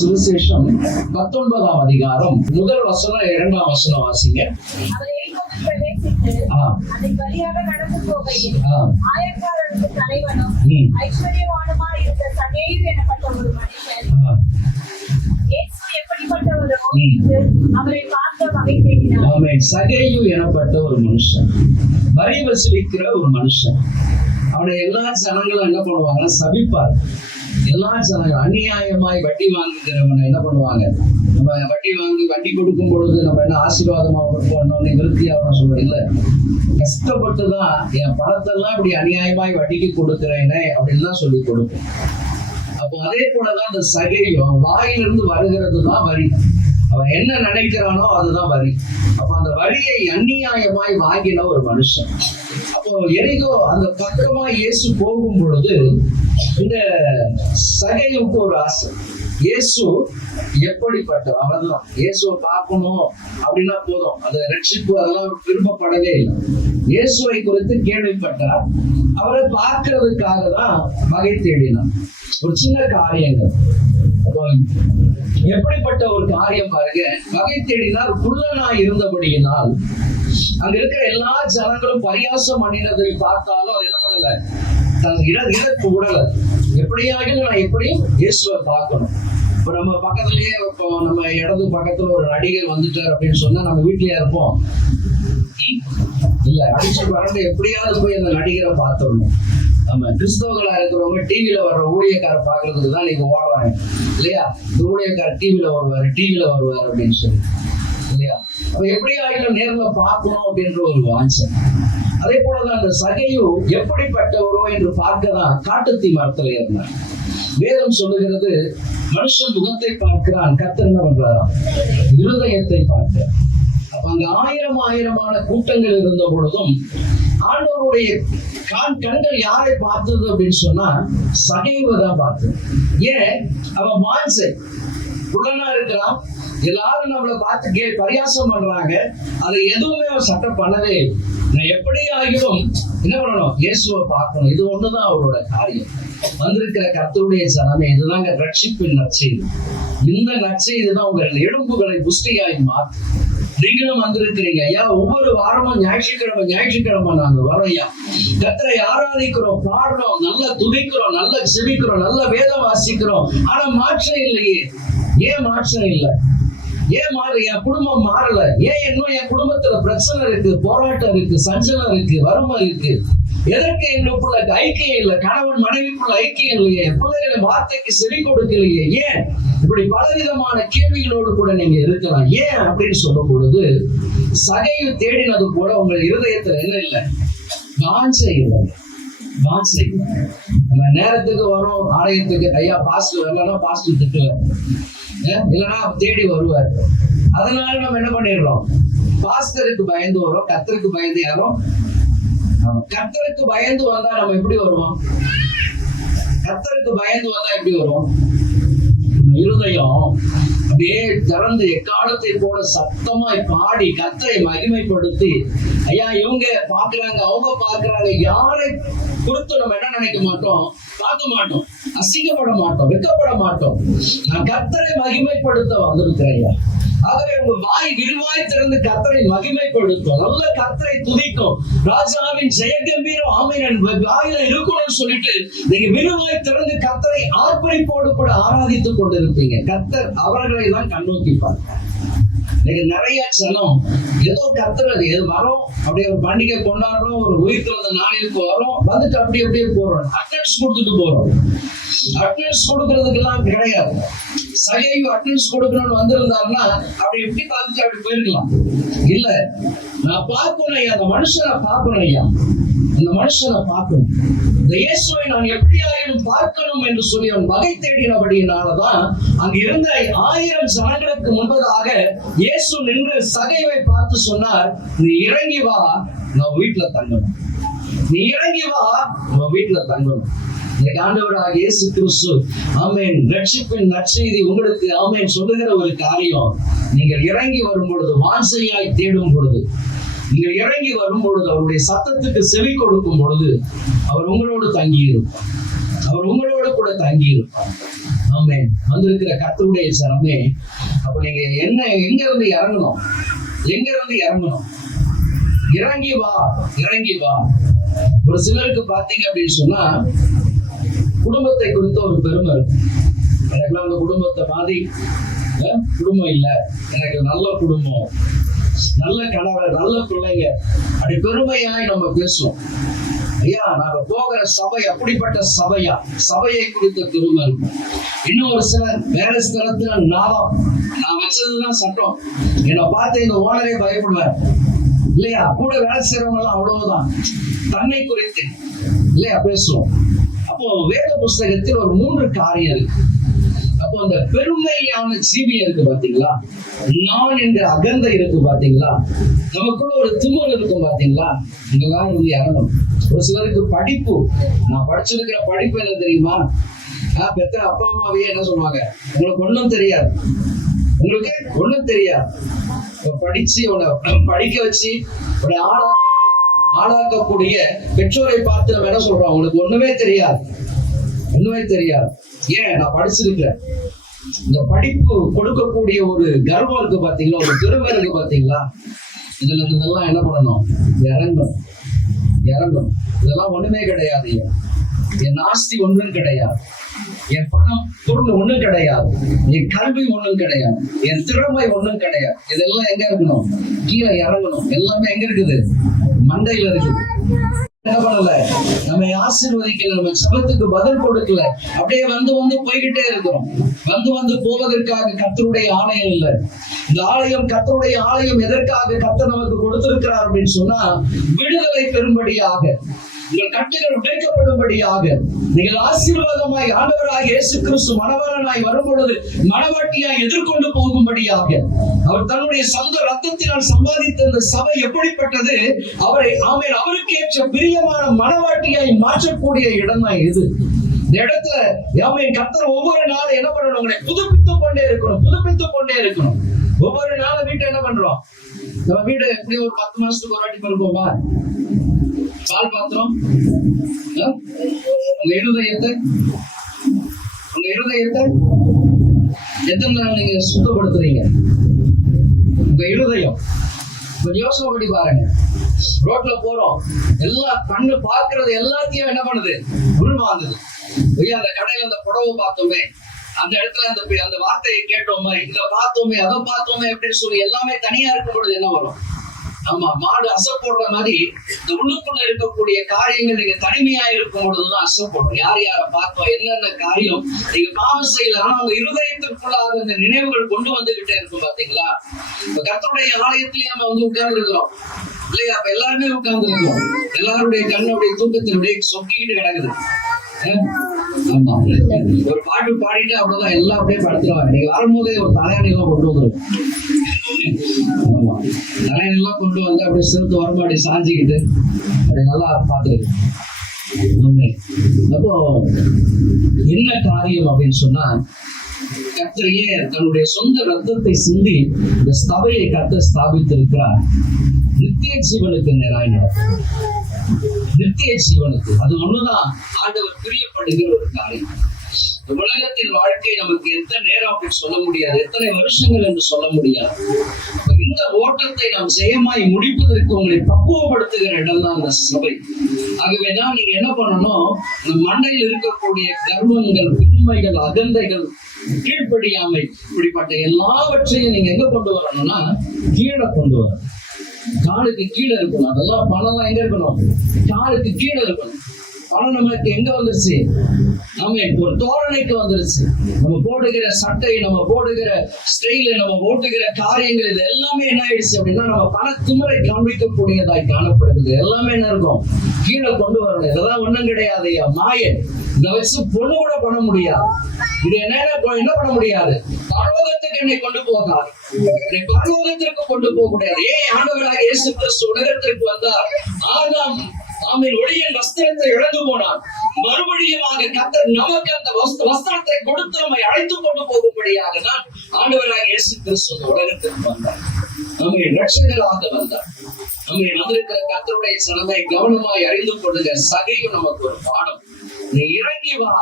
சுவிசேஷம் 19ஆம் அதிகாரம் முதல் வசனம் 2ஆம் வசனம் வாசிங்க. அதை வழியாக நடந்து போகையில் ஆயக்காரனுக்கு தலைவனும் ஐஸ்வர்யவானுமாய் இருந்த சகேயு எனப்பட்ட ஒரு மனுஷன் இயேசு எப்படிப்பட்டவரோ என்று அவரை பார்க்க வகை தேடினார். சகேயு எனப்பட்ட ஒரு மனுஷன், வரி வசூலிக்கிற ஒரு மனுஷன். அவனை எல்லா ஜனங்களும் என்ன பண்ணுவாங்க? சபிப்பார். எல்லா ஜனங்களும் அநியாயமாய் வட்டி வாங்குகிறவனை என்ன பண்ணுவாங்க? நம்ம வட்டி வாங்கி வட்டி கொடுக்கும் பொழுது நம்ம என்ன ஆசீர்வாதமா கொடுப்போம், விருத்தியாக சொல்றோம் இல்ல, கஷ்டப்பட்டுதான் என் பணத்தெல்லாம் இப்படி அநியாயமாய் வட்டிக்கு கொடுக்கிறேனே அப்படின்னு தான் சொல்லி கொடுப்போம். அப்போ அதே போலதான் அந்த சகையும் வாயிலிருந்து வருகிறது தான் வரி. அவன் என்ன நினைக்கிறானோ அதுதான் வரி. அப்ப அந்த வரியை அநியாயமாய் வாங்கின ஒரு மனுஷன். அப்போ எரிகோ அந்த பக்கமா இயேசு போகும் பொழுது இந்த சகையுக்கு ஒரு ஆசை. இயேசு எப்படிப்பட்ட அவன் தான், இயேசுவை பார்க்கணும் அப்படின்னா போதும், அது ரட்சிப்பு அதெல்லாம் விரும்பப்படவே இல்லை. இயேசுவை குறித்து கேள்விப்பட்டார், அவரை பார்க்கறதுக்காக தான் வகை தேடினார். ஒரு சின்ன காரியங்கள், எப்படிப்பட்ட ஒரு காரியம் பாருங்க. வகை தேடினார், குள்ளனா இருந்தபடியினால் அங்க இருக்கிற எல்லா ஜனங்களும் பரியாசம் பண்ணினதை பார்த்தாலும் என்ன பண்ணல, தன் இடத்து விடல. எப்படியாகிலும் நான் எப்படியும் இயேசுவை பார்க்கணும். இப்ப நம்ம பக்கத்துலயே, இப்போ நம்ம இடது பக்கத்துல ஒரு நடிகர் வந்துட்டார் அப்படின்னு சொன்னா நம்ம வீட்லயே இருப்போம் இல்ல, அடிச்சு பறந்து எப்படியாவது போய் அந்த நடிகரை பார்த்துடணும். நம்ம கிறிஸ்தவர்களா இருக்கிறவங்க டிவியில வர்ற ஊழியக்கார பாக்குறதுக்கு தான் நீங்க ஓடுறாங்க இல்லையா? இந்த ஊழியக்கார டிவியில வருவாரு அப்படின்னு சொல்லி இல்லையா? அப்ப எப்படியாகிலும் நேர்ல பார்க்கணும் அப்படின்ற ஒரு வாஞ்சை. அதே போலதான் அந்த சகையு எப்படிப்பட்டவரோ என்று பார்க்கதான் காட்டுத்தீ மரத்துல இருந்தார். வேதம் சொல்லுகிறது, மனுஷன் முகத்தை பார்க்கிறான், கர்த்தர் என்ன பண்றாராம்? இருதயத்தை பார்க்கிறார். அப்ப அங்க ஆயிரமான கூட்டங்கள் இருந்த பொழுதும் ஆண்டவருடைய கண்கள் யாரை பார்த்தது அப்படின்னு சொன்னா சகைவை தான் பார்த்தது. ஏன்? அவன் வாஞ்சை குள்ளனா இருக்கிறான், எல்லாரும் நம்மளை பார்த்து பரியாசம் பண்றாங்க, அதை எதுவுமே அவன் சட்டம் பண்ணவே. நான் எப்படி ஆகியும் என்ன பண்ணணும்? இயேசுவை பார்க்கணும். இது ஒண்ணுதான் அவரோட காரியம். வந்திருக்கிற கர்த்தருடைய ஜனமே, இதுதாங்க ரட்சிப்பின் நற்செய்தி. இந்த நற்செய்தி தான் உங்கள் எலும்புகளை புஷ்டியாய் மாற்றும். நீங்களும் வந்திருக்கிறீங்க ஐயா, ஒவ்வொரு வாரமும் ஞாயிற்றுக்கிழமை நாங்க வரோம் ஐயா, கர்த்தரை ஆராதிக்கிறோம், பாடுறோம், நல்லா துதிக்கிறோம், நல்லா செபிக்கிறோம், நல்ல வேதம் வாசிக்கிறோம். ஆனா மாற்றம் இல்லையே. ஏன் மாற்றம் இல்லை? ஏன் மாறு? என் குடும்பம் மாறல. ஏன் இன்னும் என் குடும்பத்துல பிரச்சனை இருக்கு, போராட்டம் இருக்கு, சஞ்சலம் இருக்கு, வறுமை இருக்கு. எதற்கு எங்களுக்குள்ள ஐக்கியம் இல்லை? கணவன் மனைவிக்குள்ள ஐக்கியம் இல்லையே, பிள்ளைகளை வார்த்தைக்கு செவி கொடுக்கலையே. ஏன்? இப்படி பலவிதமான கேள்விகளோடு கூட நீங்க இருக்கலாம். ஏன் அப்படின்னு சொல்லும் பொழுது சகையை தேடினது கூட உங்க இருதயத்துல என்ன இல்லை? வாஞ்சை இல்லை. வாஞ்சை. நம்ம நேரத்துக்கு வரோம் ஆலயத்துக்கு, ஐயா பாஸ்டர் வரலன்னா பாஸ்டர் திட்டுவார், இல்லைன்னா தேடி வருவார். அதனால நம்ம என்ன பண்ணிடுறோம்? பாஸ்டருக்கு பயந்து வரோம், கர்த்தருக்கு பயந்து யாரும். கர்த்தருக்கு பயந்து வந்தா நம்ம எப்படி வருவோம்? கர்த்தருக்கு பயந்து வந்தா எப்படி வருவோம்? இருதயம் அப்படியே திறந்து எக்காலத்தை போல சத்தமாய் பாடி கர்த்தரை மகிமைப்படுத்தி, ஐயா இவங்க பாக்குறாங்க, அவங்க பாக்குறாங்க, யாரை குறித்து நம்ம என்ன நினைக்க மாட்டோம்? பார்க்க மாட்டோம், அசிங்கப்பட மாட்டோம், வெட்கப்பட மாட்டோம். நான் கர்த்தரை மகிமைப்படுத்த வந்திருக்கிறேன் ஐயா. ஆகவே உங்க வாய் விரிவாய் திறந்து கர்த்தரை மகிமைப்படுத்தும், நல்ல கர்த்தரை துதிக்கும், ராஜாவின் ஜெயகம்பீரம் ஆமென் வாயில இருக்கணும்னு சொல்லிட்டு நீங்க விரிவாய் திறந்து கர்த்தரை ஆர்ப்பரிப்போடு கூட ஆராதித்துக் கொண்டிருப்பீங்க. கர்த்தர் அவர்களை தான் கண்ணோக்கிப்பார். நீங்க நிறைய ஜனம் ஏதோ கர்த்தர் எது வரோம், அப்படியே ஒரு பண்டிகை கொண்டாடுறோம், ஒரு உயிர்த்த நாளிற்கு வரோம், வந்துட்டு அப்படியே போறோம், அட்டெண்டன்ஸ் கொடுத்துட்டு போறோம். அட்டெண்டன்ஸ் கொடுக்கறதுக்கு எல்லாம் கிடையாது. சகையும் அட்டெண்டன்ஸ் கொடுக்கணும்னு வந்திருந்தாருன்னா அப்படி எப்படி பார்த்துட்டு அப்படி போயிருக்கலாம். இல்ல, நான் பார்க்கணும் ஐயா, அந்த மனுஷனை பார்க்கணும் ஐயா, அந்த மனுஷனை பார்க்கணும், இந்த இயேசுவை நான் எப்படியாயினும் பார்க்கணும் என்று சொல்லி அவன் வகை தேடினபடியினாலதான் அங்க இருந்த 1000 ஜனங்களுக்கு முன்பதாக இயேசு நின்று சகைவை பார்த்து சொன்னார், நீ இறங்கி வா, நான் வீட்டுல தங்கணும். நீ இறங்கி வா, நம்ம வீட்டுல தங்கணும். ஆண்டவராக இயேசு கிறிஸ்து ஆமென் ரட்சிப்பின் நற்செய்தி உங்களுக்கு ஆமென் சொல்லுகிற ஒரு காரியம். நீங்கள் இறங்கி வரும் பொழுது, வாஞ்சையாய் தேடும் பொழுது, நீங்கள் இறங்கி வரும் பொழுது, அவருடைய சத்தத்துக்கு செவி கொடுக்கும் பொழுது அவர் உங்களோடு தங்கி இருப்பார். அவர் உங்களோடு கூட தங்கி இருப்பார். ஆமென். வந்திருக்கிற கர்த்தருடைய சனமே, அப்ப நீங்க என்ன எங்க இருந்து இறங்கணும்? எங்க இருந்து இறங்கணும்? இறங்கி வா, இறங்கி வா. ஒரு சிலருக்கு பாத்தீங்க அப்படின்னு சொன்னா குடும்பத்தை குறித்த ஒரு பெருமை இருக்கு. எனக்குலாம் அந்த குடும்பத்தை மாதிரி குடும்பம் இல்லை, எனக்கு நல்ல குடும்பம், நல்ல கணவர், நல்ல பிள்ளைங்க, அப்படி பெருமையாய் நம்ம பேசுவோம். ஐயா, நாங்க போகிற சபை அப்படிப்பட்ட சபையா, சபையை குறித்த பெருமை இருக்கும். இன்னும் ஒரு சிலர் வேற ஸ்தலத்துல நாதம், நான் வச்சதுதான் சட்டம், என்னை பார்த்து எங்க ஓனரே பயப்படுவார் இல்லையா? கூட வேலை செய்யறவங்க எல்லாம் அவ்வளவுதான், தன்னை குறித்து இல்லையா பேசுவோம். அப்போ வேத புஸ்தகத்தில் ஒரு 3 காரியம் இருக்கு. அப்போ அந்த பெருமையான ஜீவியம் இருக்கு பாத்தீங்களா, நான் என்ற அகந்தை இருக்கு பாத்தீங்களா, நமக்குள்ள ஒரு திமிர் இருக்கும் பாத்தீங்களா, இதெல்லாம் இருந்து இறங்கணும். ஒரு சிலருக்கு படிப்பு, நான் படிச்சிருக்கிற படிப்பு என்ன தெரியுமா, பெத்த அப்பா அம்மாவையே என்ன சொல்லுவாங்க, உங்களுக்கு ஒண்ணும் தெரியாது, உங்களுக்கு ஒண்ணும் தெரியாது, படிச்சு உன்னை படிக்க வச்சு உன்னை ஆளாக்கக்கூடிய பெற்றோரை பார்த்து நம்ம என்ன சொல்றோம், உங்களுக்கு ஒண்ணுமே தெரியாது, ஒண்ணுமே தெரியாது. ஏன்? நான் படிச்சிருக்கிறேன். இந்த படிப்பு கொடுக்கக்கூடிய ஒரு கர்வம் இருக்கு பாத்தீங்களா, ஒரு பெருமை இருக்கு பாத்தீங்களா, இதுல இருந்தெல்லாம் என்ன பண்ணணும்? இறங்கணும், இறங்கணும். இதெல்லாம் ஒண்ணுமே கிடையாது. என் ஆஸ்தி ஒன்றும் கிடையாது, என் பணம் பொருள் ஒண்ணும் கிடையாது, என் கல்வி ஒண்ணும் கிடையாது, என் திறமை ஒண்ணும் கிடையாது. இதெல்லாம் எங்க இருக்கணும்? கீழே இறங்கணும். எல்லாமே எங்க இருக்குது? மண்டையில இருக்குது. என்ன பண்ணல? நம்ம ஆசீர்வதிக்கல, நம்ம சபத்துக்கு பதில் கொடுக்கல, அப்படியே வந்து வந்து போய்கிட்டே இருக்கிறோம். வந்து வந்து போவதற்காக கர்த்தருடைய ஆலயம் இல்லை. இந்த ஆலயம் கர்த்தருடைய ஆலயம் எதற்காக கர்த்தர் நமக்கு கொடுத்திருக்கிறார் அப்படின்னு சொன்னா, விடுதலை பெறும்படியாக, உங்கள் கட்டுகள் உடைக்கப்படும்படியாக, நீங்கள் ஆசீர்வாதமாய் ஆண்டவராக இயேசு கிறிஸ்து மணவாளனாய் வரும் பொழுது மணவாட்டியாய் எதிர்கொண்டு போகும்படியாக, அவர் தன்னுடைய சொந்த ரத்தத்தினால் சம்பாதித்த இந்த சபை எப்படிப்பட்டது, அவரை ஆமென் அவருக்கு ஏற்ற பிரியமான மணவாட்டியாய் மாற்றக்கூடிய இடம் தான் இது. இந்த இடத்துல ஆமென் கர்த்தர் ஒவ்வொரு நாளும் என்ன பண்ணணும்? உங்களை புதுப்பித்துக் கொண்டே இருக்கணும், புதுப்பித்துக் கொண்டே இருக்கணும். ஒவ்வொரு நாளும் வீட்டை என்ன பண்றோம்? நம்ம வீடு எப்படி ஒரு 10 மாசத்துக்கு ஒரு வாட்டி பருப்போமா? பால் பாத்திரம், உங்க இருதயத்தை எத்தனை நாள் நீங்க சுத்தப்படுத்துறீங்க? உங்க இருதயம் கொஞ்சம் யோசனை பண்ணி பாருங்க. ரோட்ல போறோம், எல்லா கண்ணு பார்க்கறது எல்லாத்தையும் என்ன பண்ணுது? உள்வாங்குது. அந்த கடையில அந்த புடவை பார்த்தோமே, அந்த இடத்துல அந்த வார்த்தையை கேட்டோமே, இதை பார்த்தோமே, அதை பார்த்தோமே அப்படின்னு சொல்லி எல்லாமே தனியா இருக்கும் பொழுது என்ன வரும்? ஆமா, மாடு அசை போடுற மாதிரி இந்த உள்ளுக்குள்ள இருக்கக்கூடிய காரியங்கள் நீங்க தனிமையா இருக்கும் பொழுதுதான் அசை போடும். யார் யாரை பார்த்தோம், என்னென்ன காரியம் நீங்க பாவம் செய்யல, ஆனா உங்க இருதயத்திற்குள்ளாக இந்த நினைவுகள் கொண்டு வந்துகிட்டே இருக்கும் பாத்தீங்களா. இப்ப கர்த்தருடைய ஆலயத்திலேயே நம்ம வந்து உட்கார்ந்து இருக்கிறோம் இல்லையா? அப்ப எல்லாருமே உட்கார்ந்து இருக்கோம், எல்லாருடைய கண்ணுடைய தூக்கத்தினுடைய சொக்கிக்கிட்டு கிடக்குது. ஆமா, ஒரு பாட்டு பாடிட்டு அவ்வளவுதான், எல்லாம் அப்படியே படுத்துருவாங்க. நீங்க வரும்போதே ஒரு தலையணி எல்லாம் கொண்டு வந்துடும். ஆமா, தலையணி எல்லாம் கொண்டு வந்து அப்படியே சிறுத்து வரமாடி சாஞ்சிக்கிட்டு அப்படி நல்லா பார்த்துருக்கு. அப்போ என்ன காரியம் அப்படின்னு சொன்னா, கர்த்தரையே தன்னுடைய சொந்த ரத்தத்தை சிந்தி இந்த சபையை கர்த்தர் ஸ்தாபித்திருக்கிறார். நித்திய ஜீவனுக்கு நேராய் நடக்கும், நித்திய ஜீவனுக்கு. அது ஒண்ணுதான் ஆண்டவர் பிரியப்படுகிற ஒரு காரியம். உலகத்தின் வாழ்க்கை நமக்கு எத்தனை நேரம் அப்படின்னு சொல்ல முடியாது, எத்தனை வருஷங்கள் என்று சொல்ல முடியாது. இந்த ஓட்டத்தை நாம் ஜெயமாய் முடிப்பதற்கு உங்களை பக்குவப்படுத்துகிற இடம் தான் அந்த சபை. ஆகவேதான் நீங்க என்ன பண்ணணும்? இந்த மண்டையில் இருக்கக்கூடிய கர்வங்கள், பெருமைகள், அகந்தைகள், கீழ்ப்படியாமை, இப்படிப்பட்ட எல்லாவற்றையும் நீங்க எங்க கொண்டு வரணும்னா கீழே கொண்டு வரணும். காலுக்கு கீழே இருக்கணும். அதெல்லாம் பணம் எங்க இருக்கணும்? காலுக்கு கீழே இருக்கணும். பணம் நம்மளுக்கு எங்க வந்துருச்சு? நம்ம ஒரு தோரணைக்கு வந்துருச்சு. நம்ம போடுகிற சட்டை, நம்ம போடுகிற ஸ்டைல, நம்ம ஓட்டுகிற காரியங்கள், இது எல்லாமே என்ன ஆயிடுச்சு அப்படின்னா நம்ம பண திமிரை காண்பிக்கக்கூடியதாய் காணப்படுது. எல்லாமே என்ன இருக்கும்? கீழே கொண்டு வரணும். இதெல்லாம் ஒண்ணும் கிடையாது, மாய. இதை வச்சு பொண்ணு கூட பண்ண முடியாது. இது என்ன பண்ண முடியாது? பரலோகத்துக்கு என்னை கொண்டு போகாது, என்னை பரலோகத்திற்கு கொண்டு போக முடியாது. ஏன் ஆண்டவராக இயேசு கிறிஸ்து உலகத்திற்கு வந்தார்? ஆதாம் ஒளியின் வஸ்திரத்தை இழந்து போனார். மறுபடியும் கர்த்தர் நமக்கு அந்த வஸ்திரத்தை கொடுத்து நம்மை அழைத்து கொண்டு போகும்படியாக தான் ஆண்டவராக இயேசு கிறிஸ்து உலகத்திற்கு வந்தார். நம்முடைய ரட்சகராக வந்தார். நம்முடைய வந்திருக்கிற கர்த்தருடைய சனத்தை கவனமாய் அறிந்து கொள்ளுங்க. சகையும் நமக்கு ஒரு பாடம். நீ இறங்கி வா,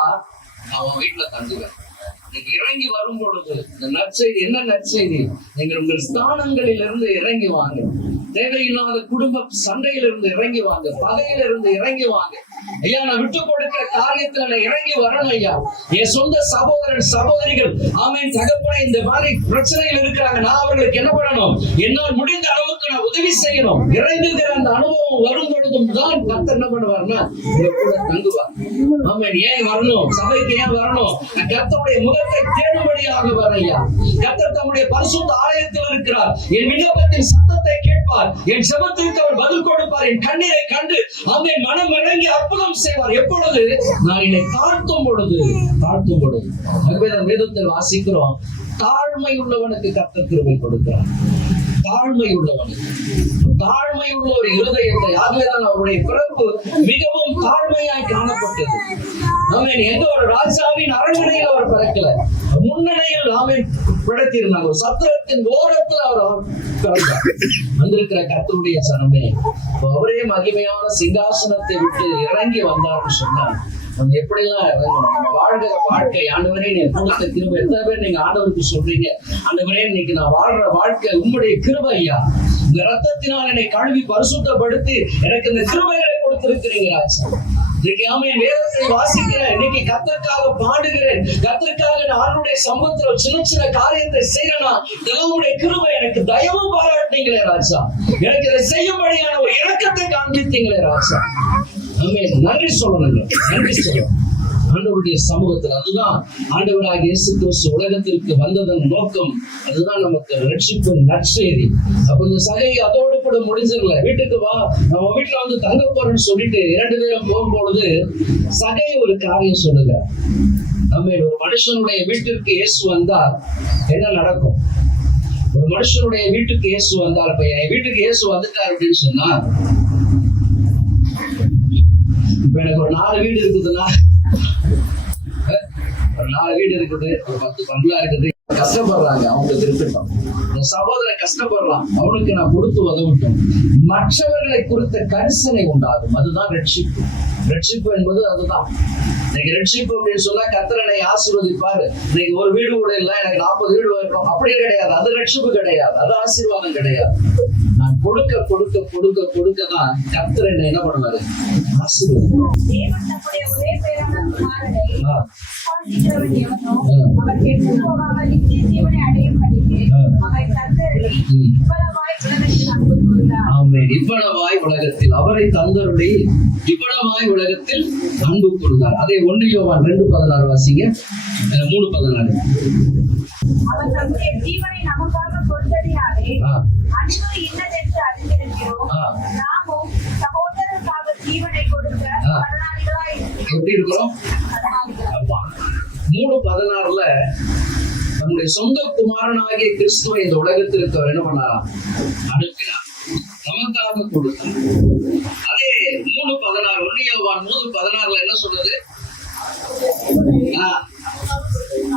அவன் வீட்டுல தங்குவேன். நீங்க இறங்கி வரும் பொழுது இந்த நற்செய்தி என்ன நற்செய்தி? நீங்கள் உங்கள் ஸ்தானங்களில் இருந்து இறங்கி வாங்க. தேவையில்லாத குடும்ப சண்டையிலிருந்து இறங்கி வாங்க. பகையிலிருந்து இறங்கி வாங்க. ஐயா, நான் விட்டு கொடுக்கிற காரியத்துல நான் இறங்கி வரணும் ஐயா. என் சொந்த சகோதரன் சகோதரிகள் ஆமென் தகப்பனே இந்த மாதிரி பிரச்சனைகள் இருக்கிறாங்க. நான் அவர்களுக்கு என்ன பண்ணணும்? என்னால் முடிந்த அளவுக்கு நான் உதவி செய்யணும். இறங்குகிற அந்த அனுபவம் வரும் பொழுதும் தான் கர்த்தர் என்ன பண்ணுவார்னா உங்க கூட தங்குவார். ஆமென். ஏன் வரணும்? சபைக்கு ஏன் வரணும்? கர்த்தருடைய முகத்தை தேடும்படியாக வர ஐயா. கர்த்தர் தம்முடைய பரிசுத்த ஆலயத்தில் இருக்கிறார். என் விண்ணப்பத்தின் சத்தத்தை கேட்பார். என் ஜெபத்திற்கு அவர் பதில் கொடுப்பார். என் கண்ணீரை கண்டு ஆமென் மனம் இறங்கி அற்புதம் செய்வார். எப்பொழுது? நான் என்னை தாழ்த்தும் பொழுது. வேதத்தில் வாசிக்கிறோம், தாழ்மை உள்ளவனுக்கு கர்த்தர் கிருபை கொடுக்கிறார். தாழ்மை உள்ளவனுக்கு, தாழ்மை உள்ள ஒரு இருதயத்தை, ஆகவேதான் அவருடைய பிறப்பு மிகவும் தாழ்மையாய் காணப்பட்டது. ஆமென். எந்த ஒரு ராஜாவின் அரண்மனையில் அவர் பிறக்கல, முன்னணியில் ஆமென் பிறத்திருந்தாங்க. ஒரு சத்திரத்தின் ஓரத்தில் அவர் பிறந்தார். வந்திருக்கிற கர்த்தருடைய சனமே, அவரே மகிமையான சிங்காசனத்தை விட்டு இறங்கி வந்தார்னு சொன்னார். நம்ம எப்படிலாம் இறங்கணும்? நம்ம வாழ்கிற வாழ்க்கை, ஆண்டவரே நீ கொடுத்த கிருபை. எத்தனை பேர் நீங்க ஆண்டவருக்கு சொல்றீங்க, ஆண்டவரே இன்னைக்கு நான் வாழ்ற வாழ்க்கை உம்முடைய கிருபை ஐயா. இந்த ரத்தத்தினால் என்னை கழுவி பரிசுத்தப்படுத்தி எனக்கு இந்த கிருபைகளை கொடுத்திருக்கிறீங்க ராஜா. இன்னைக்கு ஆமென் வேதத்தை வாசிக்கிறேன். இன்னைக்கு கர்த்தருக்காக பாடுகிறேன். கர்த்தருக்காக நான் ஆண்டவருடைய சம்பத்துல சின்ன சின்ன காரியத்தை செய்யறேனா, தேவனுடைய கிருபை எனக்கு தயவு பாராட்டினீங்களே ராஜா. எனக்கு இதை செய்யும்படியான ஒரு இரக்கத்தை காண்பித்தீங்களே ராஜா. ஆமென். நன்றி சொல்லணுங்க, நன்றி சொல்லணும் ஆண்டவருடைய சமூகத்தில். அதுதான் ஆண்டவராகிய இயேசு கிறிஸ்து உலகத்திற்கு வந்ததன் நோக்கம். அதுதான் நமக்கு ரட்சிப்பு நற்செய்தி. அப்ப இந்த சகை அதோடு கூட முடிஞ்சிடல. வீட்டுக்கு வா, நம்ம வீட்டுல வந்து தங்க போறேன்னு சொல்லிட்டு 2 பேரும் போகும்பொழுது சகை ஒரு காரியம் சொல்லுங்க. ஆமென். ஒரு மனுஷனுடைய வீட்டிற்கு இயேசு வந்தால் என்ன நடக்கும்? ஒரு மனுஷனுடைய வீட்டுக்கு இயேசு வந்தால், இப்ப என் வீட்டுக்கு இயேசு வந்துட்டார் அப்படின்னு சொன்னா, இப்ப எனக்கு ஒரு 4 வீடு இருக்குதுன்னா, ஒரு 4 வீடு இருக்குது, ஒரு 10 பங்களா இருக்குது, கஷ்டப்படுறாங்க, அவங்களுக்கு இருக்கட்டும். சகோதரன் கஷ்டப்படுறான், அவனுக்கு நான் கொடுத்து உதவட்டும். மற்றவர்களை குறித்த கரிசனை உண்டாகும். அதுதான் ரட்சிப்பு. ரட்சிப்பு என்பது அதுதான். இன்னைக்கு ரட்சிப்பு அப்படின்னு சொன்னா கர்த்தரனை ஆசீர்வதிப்பாரு. இன்னைக்கு ஒரு வீடு கூட இல்லை, எனக்கு 40 வீடு வரணும் அப்படியே கிடையாது. அது ரட்சிப்பு கிடையாது, அது ஆசீர்வாதம் கிடையாது. நான் கொடுக்க கொடுக்க கொடுக்க கொடுக்கதான் கர்த்தர் என்னை என்ன பண்ணுவாரு? ஆசீர்வதிப்பார். இவ்வளவாய் உலகத்தில் அவரை தந்தருளி இவ்வளவாய் உலகத்தில் அன்பு கூர்ந்தார். அதை 1 யோவான் 2:16 வாசிங்க. 3:14. அவர் தம்முடைய ஜீவனை நமக்காக கொடுத்ததினாலே அன்பு இன்னதென்று அறிந்திருக்கிறோம். நாமும் சகோதரருக்காக ஜீவனை கொடுக்க கடனாளிகளாய் எப்படி இருக்கிறோம்? 3:16 நம்முடைய சொந்த குமாரனாகிய கிறிஸ்துவை இந்த உலகத்திற்கு அவர் என்ன பண்ணாராம்? அனுப்பினார், நமக்காக கொடுத்தார். அதே 3:16 1 யோவான் 3:16 என்ன சொல்றது?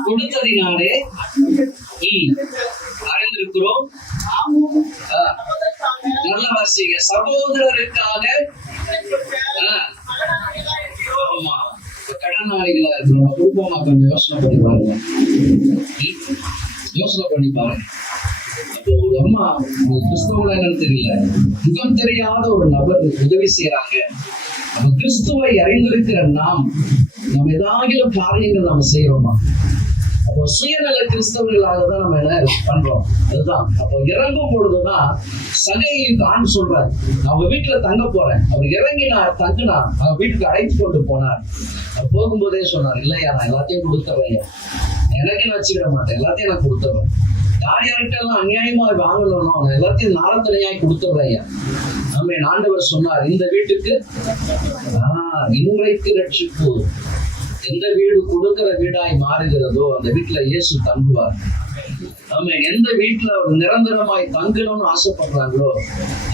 கொடுத்ததினாலே அறிந்திருக்கிறோம். நல்ல வாசிங்க. சகோதரருக்காக கடனாளிகளா இருக்கிறோம். குடும்பமா கொஞ்சம் யோசனை பண்ணி பாருங்க. அப்போ ஒரு அம்மா கிறிஸ்தவங்களா என்னன்னு தெரியல, முகம் தெரியாத ஒரு நபர் உதவி செய்யறாங்க. நம்ம கிறிஸ்துவை அறிந்திருக்கிற நாம் ஏதாகிலும் காரியங்கள் நம்ம செய்யறோமா? அப்போ சுயநல கிறிஸ்தவர்களாக தான் நம்ம என்ன பண்றோம்? அதுதான். அப்போ இறங்கும் பொழுதுதான் சகையின் ஆண் சொல்றாரு, அவங்க வீட்டுல தங்க போறேன். அவர் இறங்கினார், தங்கினா, அவங்க வீட்டுக்கு அழைத்து கொண்டு போனார். அவர் போகும்போதே சொன்னார், இல்லையா நான் எல்லாத்தையும் கொடுத்துறேன், எனக்கு வச்சுக்கிட மாட்டேன், எல்லாத்தையும் நான் கொடுத்துறேன். யார் யார்கிட்ட எல்லாம் அநியாயமா வாங்கணும் அவன் எல்லாத்தையும் நாளத்தனையாய் கொடுத்துடுறேன். நம்ம ஆண்டவர் சொன்னார், இந்த வீட்டுக்கு இன்றைக்கு ரட்சிப்பு. எந்த வீடு கொடுக்கிற வீடாய் மாறுகிறதோ அந்த வீட்டுல இயேசு தங்குவார். நம்ம எந்த வீட்டுல ஒரு நிரந்தரமாய் தங்கணும்னு ஆசைப்படுறாங்களோ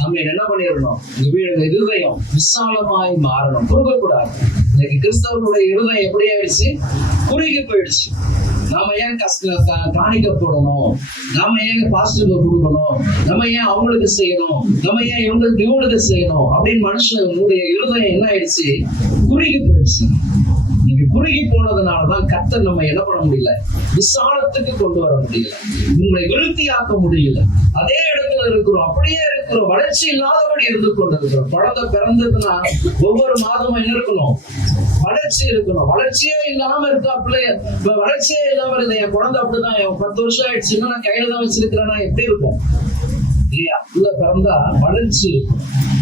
நம்ம என்ன பண்ணிடணும்? இந்த வீடு இருதயம் விசாலமாய் மாறணும், குறுகக்கூடாது. இன்னைக்கு கிறிஸ்தவர்களுடைய இருதயம் எப்படி ஆயிடுச்சு? குறுகி போயிடுச்சு. நாம ஏன் காணிக்க போடணும், நாம ஏன் பாஸ்டருக்கு கொடுக்கணும், நம்ம ஏன் அவங்களுக்கு செய்யணும், நம்ம ஏன் இவங்களுக்கு செய்யணும் அப்படின்னு மனுஷனுடைய இருதயம் என்ன ஆயிடுச்சு, குறுகி போயிடுச்சு. நீங்க குறுகி போனதுனாலதான் கர்த்தர் நம்ம என்ன பண்ண முடியல, விசாலத்துக்கு கொண்டு வர முடியல, உங்களை விருத்தியாக்க முடியல. அதே இடத்துல இருக்கிறோம், அப்படியே இருக்கிறோம், வளர்ச்சி இல்லாதபடி இருந்து கொண்டிருக்கிறோம். குழந்தை பிறந்ததுன்னா ஒவ்வொரு மாதமும் என்ன இருக்கணும், வளர்ச்சி இருக்கணும். வளர்ச்சியே இல்லாம இருக்கா பிள்ளைய, வளர்ச்சியே இல்லாம இருந்த என் குழந்தை அப்படிதான், 10 வருஷம் ஆயிடுச்சுன்னா நான் கையில தான் வச்சிருக்கிறேன்னா எப்படி இருக்கும் இல்லையா? உள்ள பிறந்தா வளர்ச்சி இருக்கும்.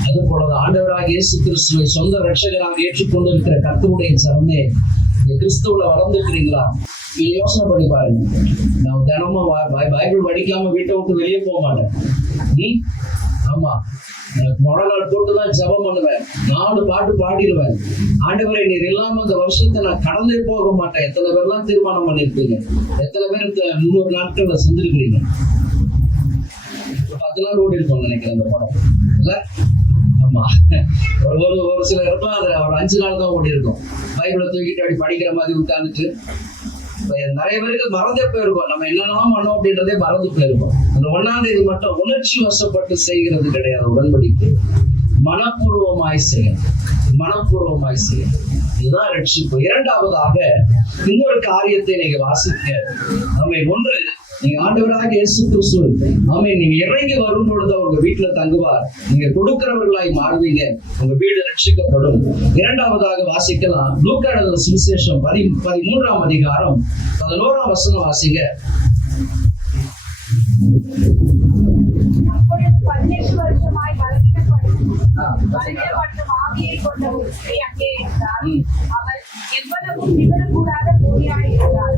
அது போலதான் ஆண்டவராக இயேசு கிறிஸ்துவை சொந்த ரட்சகராக ஏற்றுக்கொண்டு இருக்கிற கர்த்தருடைய சரணே, இந்த கிறிஸ்துவுல வளர்ந்துக்கிறீங்களா? நீங்க யோசனை பண்ணி பாருங்க. நான் தினமும் பைபிள் படிக்காம வீட்டை விட்டு வெளியே போக மாட்டேன். ஆமா, முழங்கால் போட்டுதான் ஜெபம் பண்ணுவேன், 4 பாட்டு பாடிடுவேன். ஆண்டவரே நீர் இல்லாம இந்த வருஷத்தை நான் கடந்தே போக மாட்டேன். எத்தனை பேர்லாம் தீர்மானம் பண்ணிருப்பீங்க? எத்தனை பேர் 300 நாட்கள்ல செஞ்சிருக்கிறீங்க? 10 நாள் ஓடி இருக்கோம் நினைக்கிறேன் அந்த படம் இல்ல? ஆமா, ஒரு சில இடத்துல அது ஒரு 5 நாள் தான் ஓடி இருக்கும். பைபிளை தூக்கிட்டு அப்படி படிக்கிற மாதிரி உட்கார்ந்துட்டு நிறைய பேருக்கு மறந்தே போயிருக்கோம். நம்ம என்னெல்லாம் பண்ணோம் அப்படின்றதே மறந்து போயிருக்கோம். அந்த 1ஆம் தேதி மட்டும் உணர்ச்சி வசப்பட்டு செய்கிறது கிடையாது. உடன்படிக்கை மனப்பூர்வமாய் செய்யணும், மனப்பூர்வமாய் செய்யணும். இதுதான் ரட்சிப்பு. இரண்டாவதாக இன்னொரு காரியத்தை நீங்க வாசிக்க, நம்ம ஒன்று, நீங்க ஆண்டவராக இயேசு கிறிஸ்து நீங்க இறங்கி வரும் பொழுது உங்க வீட்டுல தங்குவார், நீங்க கொடுக்கிறவர்களாய் மாறுவீங்க, உங்க வீடு ரட்சிக்கப்படும். இரண்டாவதாக வாசிக்கலாம், லூக்கா எழுதின சுவிசேஷம் 13ஆம் அதிகாரம் 11ஆம் வசனம் வாசிங்க. 18 வருஷமாய் பலவீனப்பட்ட ஆவியை கொண்ட ஒரு ஸ்திரீ அங்கே இருந்தாள். அவள் எவ்வளவும் நிகழக்கூடாத கூலியாய் இருந்தாள்.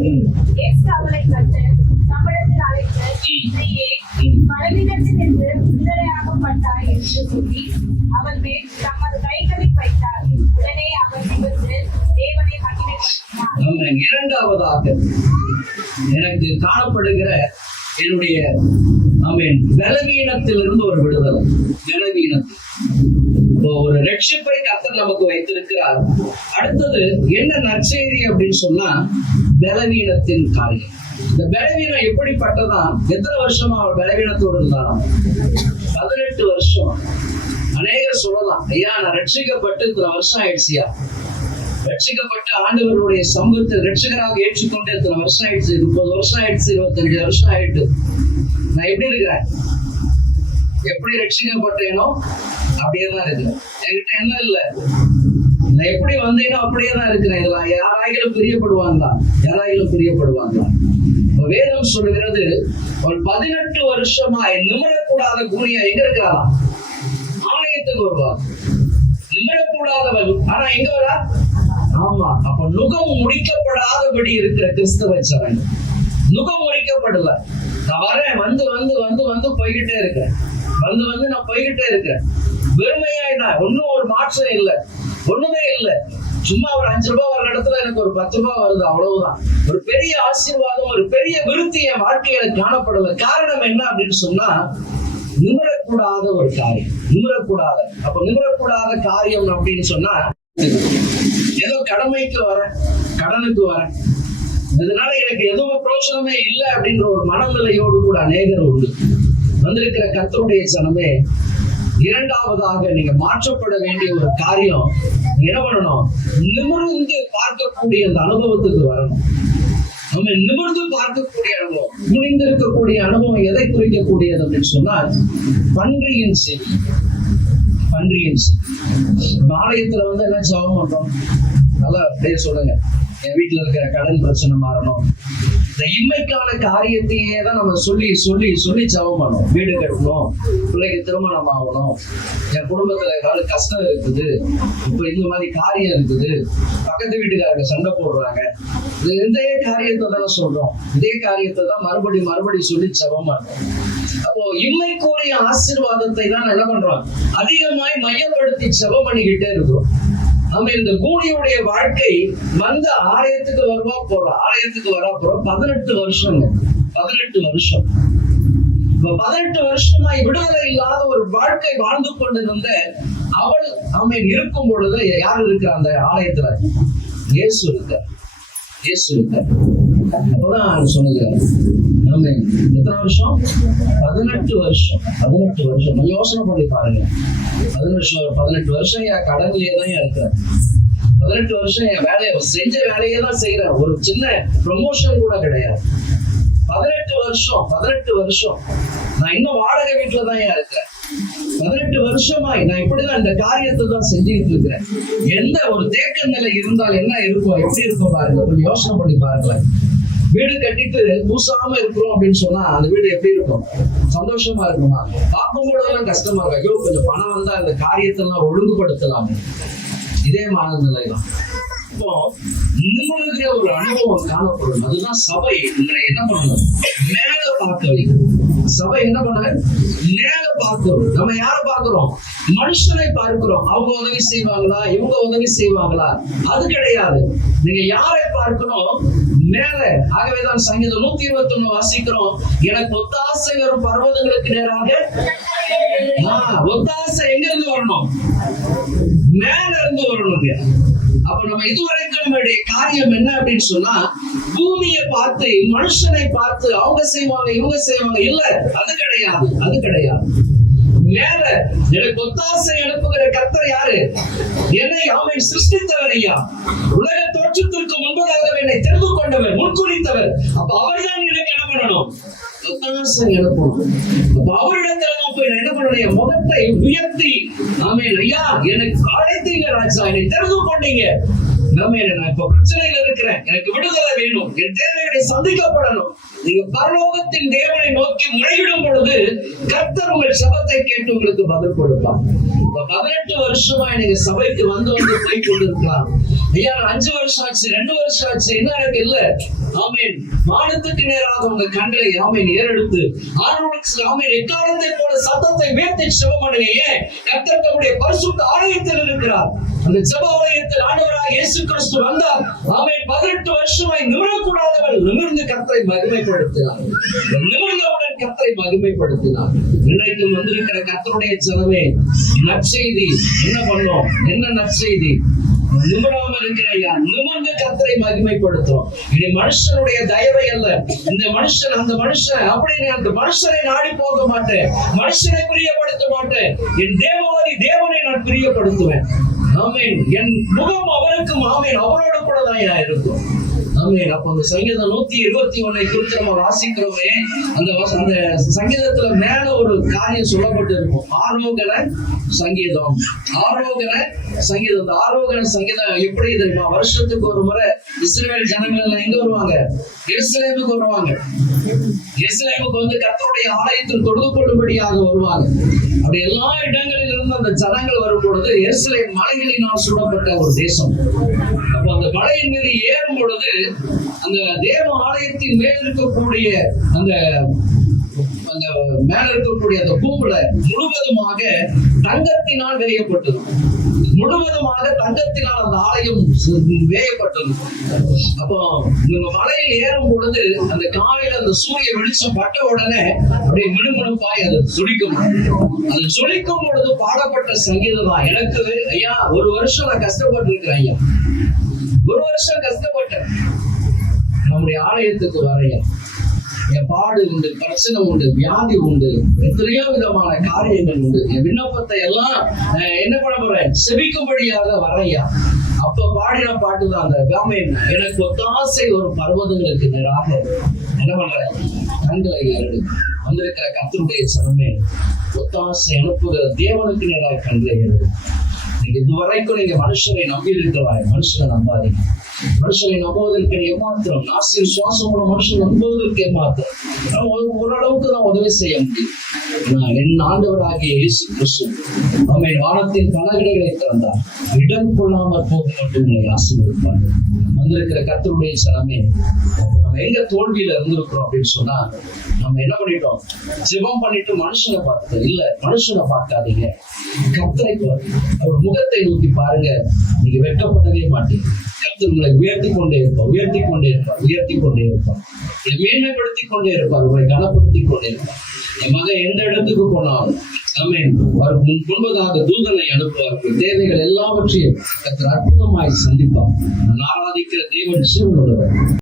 இயேசு அவளை கண்டு நம்மிடத்தில் அழைத்து, ஸ்திரீயே, பலவீனத்தில் இருந்து விடுதலையாக்கப்பட்டாய் என்று சொல்லி அவள் மேல் தமது கைகளை வைத்தார். உடனே அவள் நிமிர்ந்து தேவனை மகிமைப்படுத்தினார். இரண்டாவதாக எனக்கு காணப்படுகிற என்னுடைய பலவீனத்திலிருந்து ஒரு விடுதலை. பலவீனத்தில் ஒரு ரட்சிப்பை கர்த்தர் நமக்கு வைத்திருக்கிறார். அடுத்தது என்ன நற்செய்தி அப்படின்னு சொன்னா, பலவீனத்தின் காரியம். இந்த பலவீனம் எப்படிப்பட்டதா? எத்தனை வருஷமா அவர் பலவீனத்தோடு இருந்தாலும்? 18 வருஷம். அநேகர் சொல்லலாம், ஐயா நான் ரட்சிக்கப்பட்டு இத்தனை வருஷம் ஆயிடுச்சியா, ரட்சிக்கப்பட்டு ஆண்டவருடைய சமூகத்தை ரட்சகராக ஏற்றுக்கொண்டு எத்தனை வருஷம் ஆயிடுச்சு, 30 வருஷம் ஆயிடுச்சு, 25 வருஷம் ஆயிட்டு, நான் எப்படி இருக்கிறேன்? எப்படி ரட்சிக்கப்பட்டேனோ அப்படியே தான் இருக்கிறேன். என்கிட்ட என்ன இல்லை, நான் எப்படி வந்தேனோ அப்படியே தான் இருக்கிறேன். இதெல்லாம் யாராயிலும் பிரியப்படுவாங்களா? யாராயிலும் பிரியப்படுவாங்களா? வேதம் சொல்லுகிறது, ஒரு 18 வருஷமாய் நிமிரக்கூடாத கூனியா எங்க இருக்கிறான்? ஆலயத்துக்கு வருவார். நிமிரக்கூடாதவன் ஆனா எங்க வரா? ஆமா, அப்ப நுகம் முடிக்கப்படாதபடி இருக்கிற கிறிஸ்தவ சபை. நுகம் முடிக்கப்படல. நான் வரேன், வந்து வந்து வந்து வந்து போய்கிட்டே இருக்கேன், வந்து வந்து நான் போய்கிட்டே இருக்கேன். வெறுமையாய் தான், ஒன்னும் ஒரு மாற்றம் இல்லை, ஒண்ணுமே இல்லை. சும்மா ஒரு 5 ரூபாய் வர இடத்துல எனக்கு ஒரு 10 ரூபாய் வருது, அவ்வளவுதான். ஒரு பெரிய ஆசீர்வாதம், ஒரு பெரிய விருத்தி என் வாழ்க்கையில காணப்படல. காரணம் என்ன அப்படின்னு சொன்னா, நிமிரக்கூடாத ஒரு காரியம். நிமிரக்கூடாத, அப்ப நிமிரக்கூடாத காரியம் அப்படின்னு சொன்னா, ஏதோ கடமைக்கு வரேன், கடனுக்கு வரேன், இதனால எனக்கு எதுவும் பிரோஜனமே இல்லை அப்படின்ற ஒரு மனநிலையோடு கூட அநேகர் உண்டு. வந்திருக்கிற கர்த்தருடைய ஜனமே, இரண்டாவதாக நீங்க மாற்றப்பட வேண்டிய ஒரு காரியம் என்ன பண்ணணும்? நிமிர்ந்து பார்க்கக்கூடிய அந்த அனுபவத்துக்கு வரணும். நம்ம நிமிர்ந்து பார்க்கக்கூடிய அனுபவம், குனிந்திருக்கக்கூடிய அனுபவம் எதை குறிக்கக்கூடியது அப்படின்னு சொன்னால், பன்றியின் செவி. பன்றியின் செவி. ஆலயத்துல வந்து என்ன ஜெபம் பண்றோம்? நல்லா அப்படியே சொல்லுங்க, என் வீட்டுல இருக்கிற கடன் பிரச்சனை மாறணும், இந்த இம்மைக்கான காரியத்தையே தான் நம்ம சொல்லி சொல்லி சொல்லி ஜெபம் பண்ணோம். வீடு கட்டணும், பிள்ளைக்கு திருமணம் ஆகணும், என் குடும்பத்துல ஏதாவது கஷ்டம் இருக்குது, இப்ப இந்த மாதிரி காரியம் இருக்குது, பக்கத்து வீட்டுக்காரங்க சண்டை போடுறாங்க, இதே காரியத்தை தானே சொல்றோம். இதே காரியத்தை தான் மறுபடி சொல்லி ஜெபம் பண்றோம். அப்போ இம்மைக்குரிய ஆசீர்வாதத்தை தான் என்ன பண்றோம்? அதிகமாய் மையப்படுத்தி ஜெபம் பண்ணிக்கிட்டே இருக்கிறோம். நம்ம இந்த கூனியுடைய வாழ்க்கை வந்து ஆலயத்துக்கு வருவா போறோம், ஆலயத்துக்கு வரா போறோம். 18 வருஷங்க, 18 வருஷம். 18 வருஷமாய் விடுதலை இல்லாத ஒரு வாழ்க்கை வாழ்ந்து கொண்டிருந்த அவள் இருக்கும் பொழுது யார் இருக்கிற அந்த ஆலயத்துல? இயேசு இருக்க. இயேசு இருக்க. அப்பதான் சொன்னது. எத்தனை வருஷம்? 18 வருஷம். 18 வருஷம். கொஞ்சம் யோசனை பண்ணி பாருங்க. 18 வருஷம் என் கடன்லயே தான் இருக்கிறேன். 18 வருஷம் என் வேலையை செஞ்ச வேலையே தான் செய்யறேன். ஒரு சின்ன ப்ரமோஷன் கூட கிடையாது. 18 வருஷம் நான் இன்னும் வாடகை வீட்டுல தான் இருக்கிறேன். 18 வருஷமாய் நான் இப்படிதான் இந்த காரியத்தை தான் செஞ்சுக்கிட்டு இருக்கிறேன். எந்த ஒரு தேக்க நிலை இருந்தால் என்ன இருக்கும், எப்படி இருக்கும் பாருங்க. கொஞ்சம் யோசனை பண்ணி பாருங்களேன். வீடு கட்டிட்டு பூசாம இருக்கிறோம் அப்படின்னு சொன்னா அந்த வீடு எப்படி இருக்கும்? சந்தோஷமா இருக்குமா? பார்க்கும் போதெல்லாம் கஷ்டமா இருக்கும். ஐயோ, கொஞ்சம் பணம் வந்தா அந்த காரியத்தெல்லாம் ஒழுங்குபடுத்தலாம். இதே மனநிலை தான். இப்போ நிம்மதிக்கிற ஒரு அனுபவம் காணப்படும். அதுதான் சபை என்ன பண்ணணும்? மேல பார்க்க வைக்கணும். சபை என்ன பண்ண? மேல பார்க்கிறோம். நம்ம யார பார்க்கிறோம்? மனுஷனை பார்க்கிறோம். அவங்க உதவி செய்வாங்களா, இவங்க உதவி செய்வாங்களா? அது கிடையாது. நீங்க யாரை பார்க்கணும்? மேல. ஆகவேதான் சங்கீதம் 121 வாசிக்கிறோம். எனக்கு ஒத்தாசை வரும் பர்வதங்களுக்கு நேராக. ஒத்தாசை எங்க இருந்து வரணும்? மேல இருந்து வரணுங்க. அப்ப நம்ம இதுவரைக்கும் நம்மளுடைய காரியம் என்ன அப்படின்னு சொன்னா, பூமியை பார்த்து மனுஷனை பார்த்து அவங்க செய்வாங்க இவங்க செய்வாங்க. இல்ல, அது கிடையாது. அது கிடையாது. மேல எனக்கு ஒத்தாசை அனுப்புகிற கர்த்தர் யாரு? என்னை அவன் சிருஷ்டித்தவர் ஐயா. உலக தோற்றத்திற்கு முன்பதாக என்னை தெரிந்து கொண்டவர், முன்குறித்தவர். அப்ப அவர் தான் எனக்கு என்ன பண்ணணும்? ஒத்தாசை அனுப்பணும். அப்ப அவரிடத்துல நான் போய் என்ன பண்ணணும்? என் முகத்தை உயர்த்தி, ஆமென் ஐயா, எனக்கு அழைத்தீங்க ராஜா, என்னை தெரிந்து கொண்டீங்க. நான் இப்ப பிரச்சனையில இருக்கிறேன், எனக்கு விடுதலை வேணும், என் தேவைகளை சந்திக்கப்படணும். நீங்க பரலோகத்தின் தேவனை நோக்கி முறையிடும் பொழுது கர்த்தர் உங்கள் சபத்தை கேட்டு உங்களுக்கு பதில் கொடுப்பார். 18 வருஷமா நீங்க சபைக்கு வந்து போய் கொண்டிருக்கலாம். ஐயா, 5 வருஷம் ஆச்சு, 2 வருஷம் ஆச்சு, என்ன எனக்கு இல்ல. ஆமீன். வானத்துக்கு நேராக உங்க கண்களை ஆமீன் ஏறெடுத்து ஆமீன் எக்காலத்தை போல சத்தத்தை உயர்த்தி ஜெபம் பண்ணுங்க. ஏன்? கர்த்தர் தம்முடைய பரிசுத்த ஆலயத்தில் இருக்கிறார். அந்த ஜெப ஆலயத்தில் ஆண்டவராக இயேசு கிறிஸ்து வந்தார். ஆமீன். 18 வருஷமாய் நிமிரக்கூடாதவள் நிமிர்ந்து கர்த்தரை மகிமைப்படுத்தினார். நிமிர்ந்தவுடன் கர்த்தரை மகிமைப்படுத்தினார். இன்றைக்கும் வந்திருக்கிற கர்த்தருடைய ஜனமே, நற்செய்தி என்ன பண்ணோம்? என்ன நற்செய்தி? நிமிராம இருக்கிறையா, நிமிர்ந்து கர்த்தரை மகிமைப்படுத்தும். இனி மனுஷனுடைய தயவை அல்ல, இந்த மனுஷன் அந்த மனுஷன் அப்படின்னு அந்த மனுஷனை நாடி போக மாட்டேன், மனுஷனை பிரியப்படுத்த மாட்டேன். என் தேவவாதி தேவனை நான் பிரியப்படுத்துவேன். ஆமீன். என் முகம் அவருக்கும் ஆமீன் அவரோட கூட தான் இருக்கும். ஆமீன். அப்ப அந்த சங்கீதம் 121 குறித்து நம்ம வாசிக்கிறோமே, அந்த சங்கீதத்துல மேல ஒரு காரியம் சொல்லப்பட்டு இருக்கும். ஆரோகண சங்கீதம். ஆரோகண சங்கீதம். இந்த ஆரோகண சங்கீதம் எப்படி தெரியுமா? வருஷத்துக்கு ஒரு முறை இஸ்ரவேல் ஜனங்கள் எல்லாம் எங்க வருவாங்க? எருசலேமுக்கு வருவாங்க. எருசலேமுக்கு வந்து கர்த்தருடைய ஆலயத்தில் தொழுது கொள்ளும்படியாக வருவாங்க. அப்படி எல்லா இடங்களில் இருந்து அந்த ஜனங்கள் வரும் பொழுது எருசலேம் மலைகளினால் சூழப்பட்ட ஒரு தேசம். அப்ப அந்த மலையின் மீது ஏறும் பொழுது அந்த தேவ ஆலயத்தின் மேல் இருக்கக்கூடிய அந்த மேல இருக்கக்கூடிய அந்த கூம்புல முழுவதுமாக தங்கத்தினால் வேயப்பட்டது. முழுவதுமாக தங்கத்தினால் அந்த ஆலயம் வேயப்பட்டது. அப்போ நீங்க மலையில் ஏறும் பொழுது அந்த காலையில அந்த சூரிய வெளிச்சம் பட்ட உடனே அப்படியே மினுமினுப்பாய் அது சுழிக்கும். அது சுழிக்கும் பொழுது பாடப்பட்ட சங்கீதம் தான். எனக்கு ஐயா 1 வருஷம் நான் கஷ்டப்பட்டு இருக்கிறேன் ஐயா. 1 வருஷம் கஷ்டப்பட்டேன். நம்முடைய ஆலயத்துக்கு வரையா என் பாடு உண்டு, பிரச்சனை உண்டு, வியாதி உண்டு, எத்தனையோ விதமான காரியங்கள் உண்டு. என் விண்ணப்பத்தை எல்லாம் என்ன பண்ண போறேன்? செபிக்கும்படியாக வரையா. அப்ப பாடின பாட்டுதான் அந்த காமேன். எனக்கு ஒத்தாசை ஒரு பர்வதங்களுக்கு நேராக என்ன பண்றேன்? கண்களை ஏறெடு. வந்திருக்கிற கர்த்தருடைய சனமே, ஒத்தாசை அனுப்புகிற தேவனுக்கு நேராக கண்களை ஏறெடு. இதுவரைக்கும் நீங்க மனுஷனை நம்பி இருக்கிறாய், மனுஷனை நம்பாதீங்க. மனுஷனை நம்புவதற்கு ஏமாத்திரம், நாசில் சுவாசம் மனுஷன் நம்புவதற்கு ஏமாத்திரம். ஓரளவுக்கு தான் உதவி செய்ய முடியும். என் ஆண்டவராகிய இயேசு கிறிஸ்து அவன் வானத்தின் பலகடைகளை திறந்தார். இடம் கொள்ளாமல் போக மட்டும் உங்களை ஆசீர்வதிப்பார். வந்திருக்கிற கர்த்தருடைய சனமே, நம்ம எங்க தோல்வியில இருந்திருக்கிறோம் அப்படின்னு சொன்னா, நம்ம என்ன பண்ணிட்டோம்? ஜெபம் பண்ணிட்டு மனுஷனை பார்த்தோம். இல்ல, மனுஷனை பார்க்காதீங்க, கர்த்தரை அவர் முகத்தை நோக்கி பாருங்க. நீங்க வெட்கப்படவே மாட்டீங்க. கர்த்தர் உங்களை உயர்த்தி கொண்டே இருப்பார், உயர்த்தி கொண்டே இருப்பார், உயர்த்தி கொண்டே இருப்பார். மேன்மைப்படுத்திக் கொண்டே இருப்பார், உங்களை கனப்படுத்திக் கொண்டே இருப்பார். என் மகன் எந்த இடத்துக்கு போனாலும் முன்பதாக தூதனை அனுப்புவார்கள். தேவைகள் எல்லாவற்றையும் கர்த்தர் அற்புதமாய் சந்திப்பார். நான் ஆராதிக்கிற தேவன் சிவனுள்ளவர்.